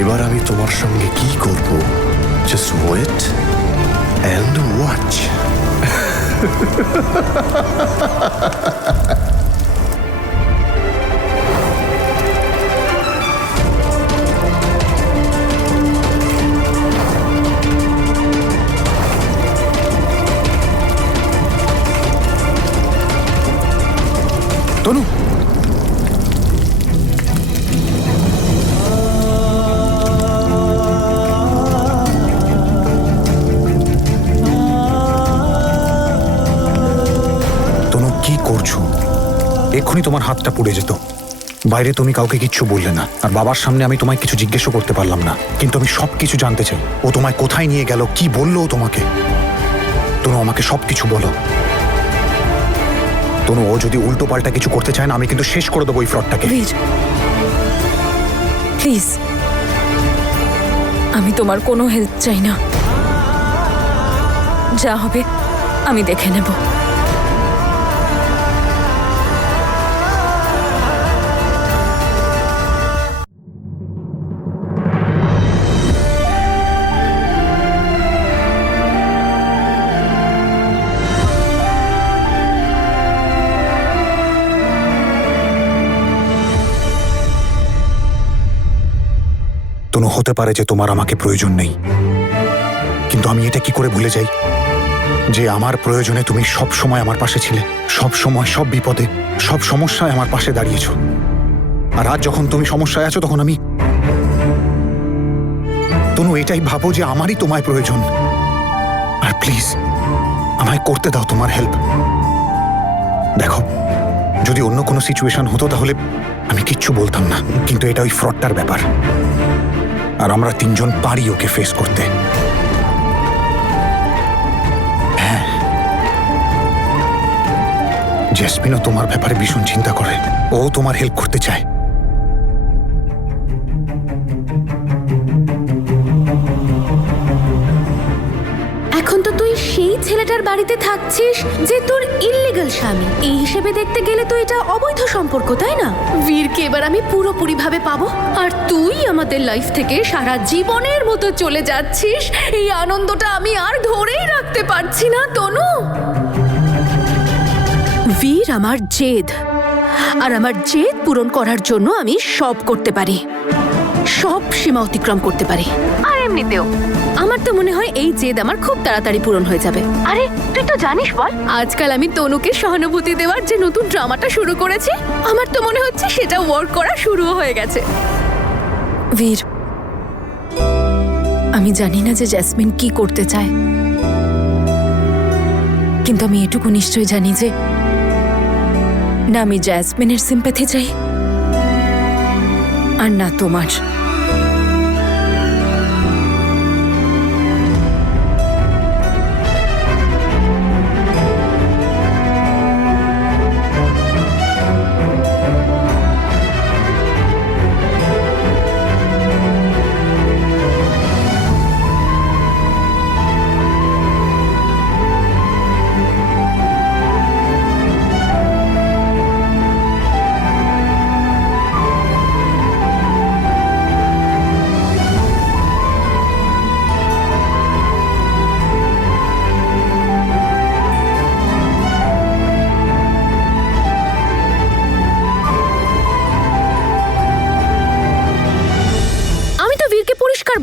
এবার আমি তোমার সঙ্গে কি করব, জাস্ট ওয়েট অ্যান্ড ওয়াচ। তনু, কি করছো? এক্ষুনি তোমার হাতটা পুড়ে যেত। বাইরে তুমি কাউকে কিচ্ছু বললে না, আর বাবার সামনে আমি তোমায় কিছু জিজ্ঞেসও করতে পারলাম না, কিন্তু আমি সবকিছু জানতে চাই। ও তোমায় কোথায় নিয়ে গেল, কি বললো ও তোমাকে? তনু, আমাকে সবকিছু বলো। তনু, ও যদি উল্টো পাল্টা কিছু করতে চায় না, আমি কিন্তু শেষ করে দেবো এই ফ্রডটাকে। প্লিজ, আমি তোমার কোনো হেল্প চাই না। যা হবে আমি দেখে নেব। তনু, হতে পারে যে তোমার আমাকে প্রয়োজন নেই, কিন্তু আমি এটা কি করে ভুলে যাই যে আমার প্রয়োজনে তুমি সব সময় আমার পাশে ছিলে, সব সময়, সব বিপদে, সব সমস্যায় আমার পাশে দাঁড়িয়েছো। আর আজ যখন তুমি সমস্যায় আছো, তখন আমি তনু এটাই ভাবো যে আমারই তোমায় প্রয়োজন। আর প্লিজ আমায় করতে দাও তোমার হেল্প। দেখো, যদি অন্য কোনো সিচুয়েশন হতো তাহলে আমি কিচ্ছু বলতাম না, কিন্তু এটা ওই ফ্রডটার ব্যাপার, আর আমরা তিনজন পারি ওকে ফেস করতে। হ্যাঁ, জেসমিনও তোমার ব্যাপারে ভীষণ চিন্তা করে, ও তোমার হেল্প করতে চায়। এখন তো তুই সেই ছেলেটার বাড়িতে থাকছিস যে তোর ইল্লিগাল স্বামী। এই হিসেবে দেখতে গেলে তো এটা অবৈধ সম্পর্ক, তাই না? বীরকে এবার আমি পুরোপুরি ভাবে পাবো, আর তুই আমাদের লাইফ থেকে সারা জীবনের মতো চলে যাচ্ছিস। এই আনন্দটা আমি আর ধরেই রাখতে পারছি না তনু। বীর আমার জেদ, আর আমার জেদ পূরণ করার জন্য আমি সব করতে পারি, সব সীমা অতিক্রম করতে পারি। আর এমনিতেও আমার তো মনে হয় এই জেদ আমার খুব তাড়াতাড়ি পূরণ হয়ে যাবে। আরে তুই তো জানিস বল, আজকাল আমি তনুকে সহানুভূতি দেওয়ার যে নতুন ড্রামাটা শুরু করেছি, আমার তো মনে হচ্ছে সেটা ওয়ার্ক করা শুরুও হয়ে গেছে। বীর, আমি জানি না যে জেসমিন কি করতে চায়, কিন্তু আমি এটুকু নিশ্চয় জানি যে না আমি জেসমিনের সিম্প্যাথি চাই, আর না তোমার।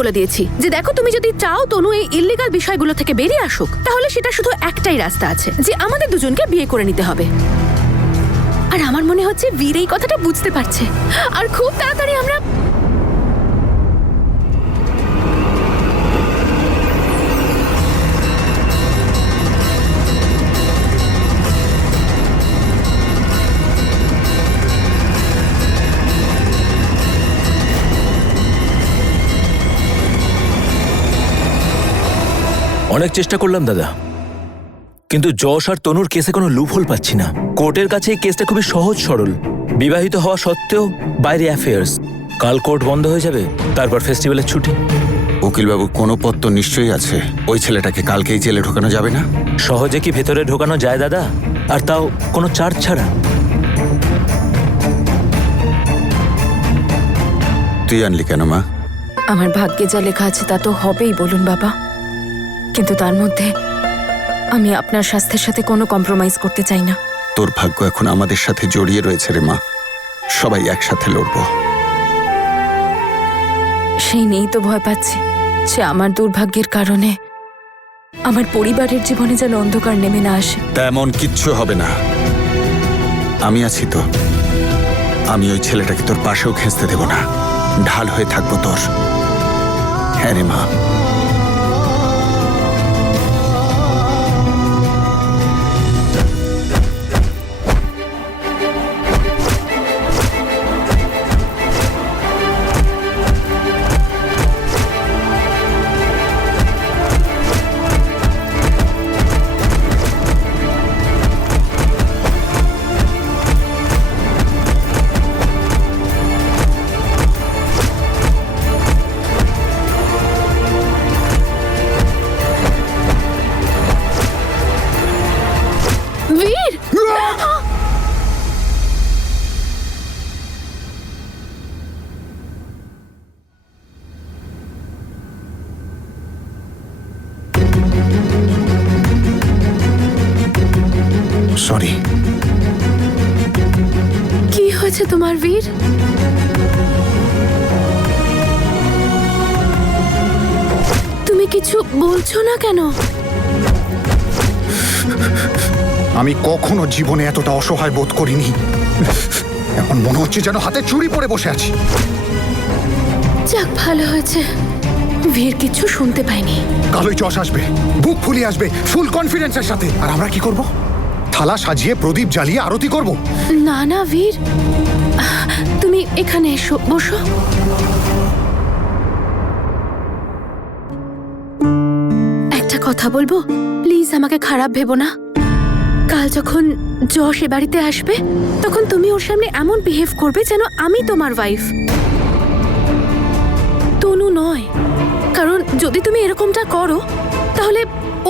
বলে দিয়েছি যে দেখো, তুমি যদি চাও তনু এই ইল্লিগাল বিষয়গুলো থেকে বেরিয়ে আসুক, তাহলে সেটা শুধু একটাই রাস্তা আছে, যে আমাদের দুজনকে বিয়ে করে নিতে হবে। আর আমার মনে হচ্ছে বীর এই কথাটা বুঝতে পারছে, আর খুব তাড়াতাড়ি আমরা অনেক চেষ্টা করলাম দাদা, কিন্তু যশ আর তনুর কেসে কোনো লুপহোল পাচ্ছি না। কোর্টের কাছে এই কেসটা খুবই সহজ সরল। বিবাহিত হওয়া সত্ত্বেও বাইরে অ্যাফেয়ার্স। কাল কোর্ট বন্ধ হয়ে যাবে, তারপর ফেস্টিভ্যালের ছুটি। উকিলবাবু, কোনো পথ তো নিশ্চয়ই আছে। ওই ছেলেটাকে কালকেই জেলে ঢোকানো যাবে না? সহজে কি ভেতরে ঢোকানো যায় দাদা? আর তাও কোনো চার্জ ছাড়া? তুই আনলি কেন মা? আমার ভাগ্যে যা লেখা আছে তা তো হবেই বলুন বাবা, কিন্তু তার মধ্যে আমি আপনার স্বাস্থ্যের সাথে কোনো কম্প্রোমাইজ করতে চাই না। তোর ভাগ্য এখন আমাদের সাথে জড়িয়ে রয়েছে রে মা। সবাই একসাথে লড়বো। সেই নিয়েই তো ভয় পাচ্ছি যে আমার দুর্ভাগ্যের কারণে আমার পরিবারের জীবনে যেন অন্ধকার নেমে না আসে। তেমন কিচ্ছু হবে না, আমি আছি তো। আমি ওই ছেলেটাকে তোর পাশেও ঘেঁচতে দেব না, ঢাল হয়ে থাকবো তোর। হ্যাঁ রে মা। বীর, সরি। কি হয়েছে তোমার বীর? তুমি কিছু বলছো না কেন? আমি কখনো জীবনে এতটা অসহায় বোধ করিনি। এখন মনে হচ্ছে যেন হাতে চুরি পরে বসে আছি। যাক, ভালো হয়েছে বীর কিছু শুনতে পাইনি। কালোই চশ আসবে, বুক ফুলিয়ে আসবে ফুল কনফিডেন্সের সাথে, আর আমরা কি করব? থালা সাজিয়ে প্রদীপ জ্বালিয়ে আরতি করব। না না বীর, তুমি এখানে এসো, বসো। একটা কথা বলবো, প্লিজ আমাকে খারাপ ভেবো না। কাল যখন যশ এ বাড়িতে আসবে তখন তুমি ওর সামনে এমন বিহেভ করবে যেন আমি তোমার ওয়াইফ, তনু নয়। কারণ যদি তুমি এরকমটা করো তাহলে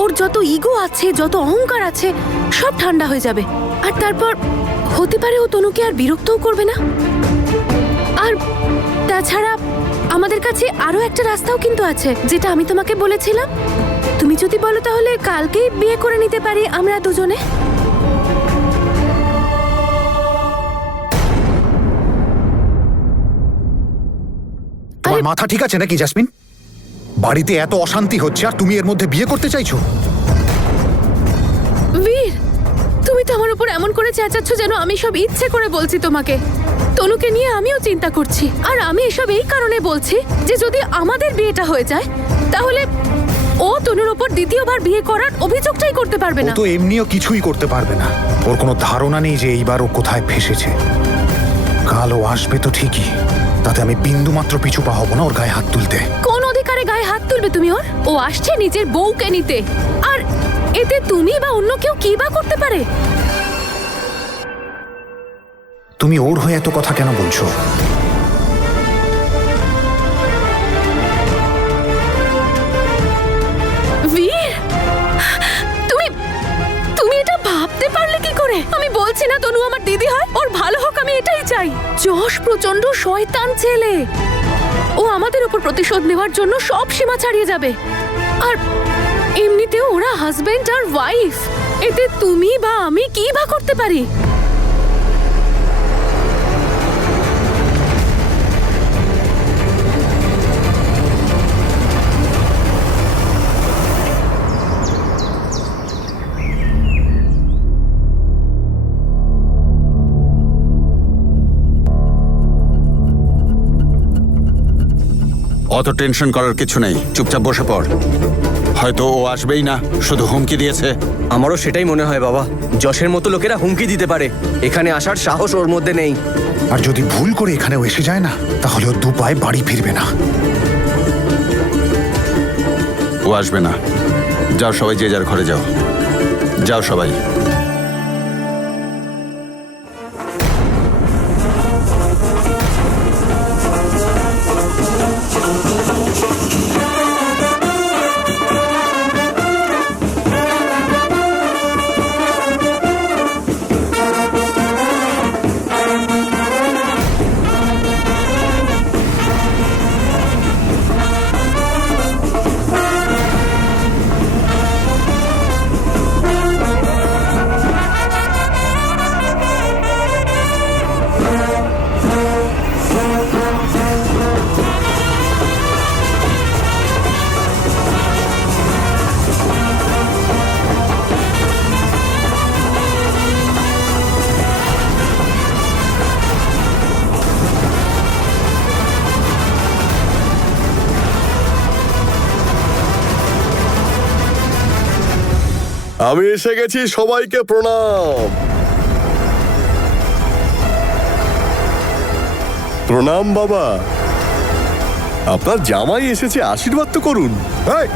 ওর যত ইগো আছে, যত অহংকার আছে, সব ঠান্ডা হয়ে যাবে। আর তারপর হতে পারে ও তনুকে আর বিরক্তও করবে না। আর তাছাড়া আমাদের কাছে আরো একটা রাস্তাও কিন্তু আছে, যেটা আমি তোমাকে বলেছিলাম। তুমি যদি বলো তাহলে কালকেই বিয়ে করে নিতে পারি আমরা দুজনে। তোমার মাথা ঠিক আছে নাকি জাসমিন? বাড়িতে এত অশান্তি হচ্ছে আর তুমি এর মধ্যে বিয়ে করতে চাইছো? বীর, তুমি তো আমার উপর এমন করে চেঁচাচ্ছ যেন আমি সব ইচ্ছে করে বলছি তোমাকে। তনুকে নিয়ে আমিও চিন্তা করছি, আর আমি এসব এই কারণে বলছি যে যদি আমাদের বিয়েটা হয়ে যায় তাহলে ও তনুর উপর দ্বিতীয়বার বিয়ে করার অভিযোগটাই করতে পারবে ও না। তো এমনিও কিছুই করতে পারবে না। ওর কোনো ধারণা নেই যে এইবার ও কোথায় ফেসেছে। কাল ও আসবে তো ঠিকই, তাতে আমি বিন্দু মাত্র পিছু পা হব না ওর গায়ে হাত তুলতে। কোন অধিকারে গায়ে হাত তুলবে তুমি ওর? ও আসছে নিজের বউকে নিতে, আর এতে তুমি বা অন্য কেউ কি বা করতে পারে? তুমি ওর হয়ে এত কথা কেন বলছো? বীর, তুমি এটা ভাবতে পারলে কি করে? আমি বলছি না তনু আমার দিদি হয়, ওর ভালো হোক, আমি এটাই চাই। যশ প্রচন্ড শয়তান ছেলে, ও আমাদের উপর প্রতিশোধ নেওয়ার জন্য সব সীমা ছাড়িয়ে যাবে। আর এমনিতেও ওরা হাজবেন্ড আর ওয়াইফ, এতে তুমি বা আমি কি বা করতে পারি? অত টেনশন করার কিছু নেই, চুপচাপ বসে পড়। হয়তো ও আসবেই না, শুধু হুমকি দিয়েছে। আমারও সেটাই মনে হয় বাবা। যশের মতো লোকেরা হুমকি দিতে পারে, এখানে আসার সাহস ওর মধ্যে নেই। আর যদি ভুল করে এখানেও এসে যায় না, তাহলে ও দু পায়ে বাড়ি ফিরবে না। ও আসবে না। যাও সবাই, যে যার ঘরে যাও। যাও সবাই। আমি এসে গেছি, সবাইকে প্রণাম। প্রণাম বাবা, আপনার জামাই এসেছে, আশীর্বাদ তো করুন। এই!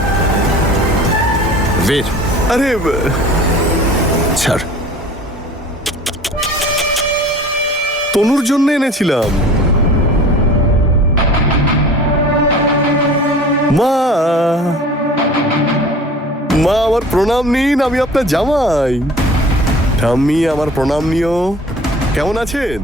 বীর, আরে ছাড়। তনুর জন্য এনেছিলাম। মা, মা আমার প্রণাম নিন, আমি আপনার জামাই। ঠাম্মি আমার প্রণাম নিও। কেমন আছেন?